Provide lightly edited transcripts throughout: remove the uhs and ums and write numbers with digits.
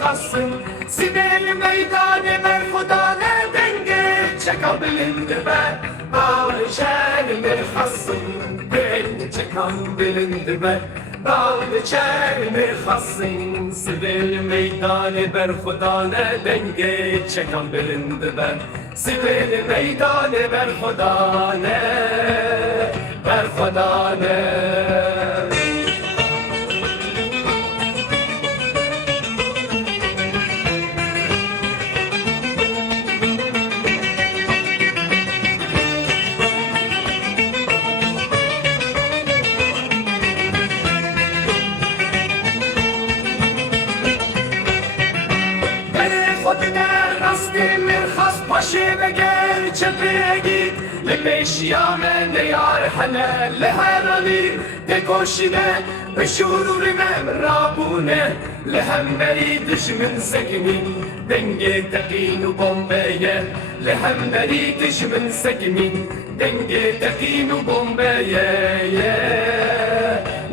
مرخصم سبيل ميدان مرفضانة دنجي چکا بلند بر باوشان مرخصم بین چکا بلند بر باوشان مرخصم سبيل ميدان مرفضانة دنجي چکا بلند بر سبيل ميدان مرفضانة مرفضانة راستی مرخص پاشی بگر چه بگید لپیشیامه نیار حنه لهرانی دکوشینه بشورور من رابونه لهم بری دشمن سکنین دنگی تقین و بومبیه لهم بری دشمن سکنین دنگی تقین و بومبیه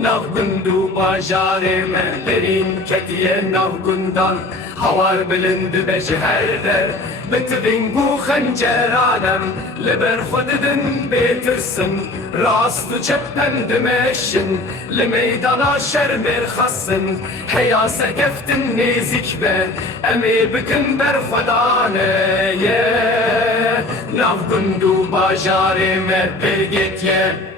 نavgundu bajarime derin kediye navgundan havar bilindi beşeherde bitvin bu xenceralem liber xudidin betirsin rastı çeppen dümeşin li meydana şermir xasın heyase geftin nezik be emi bikin ber xudaneye navgundu bajarime birgit ye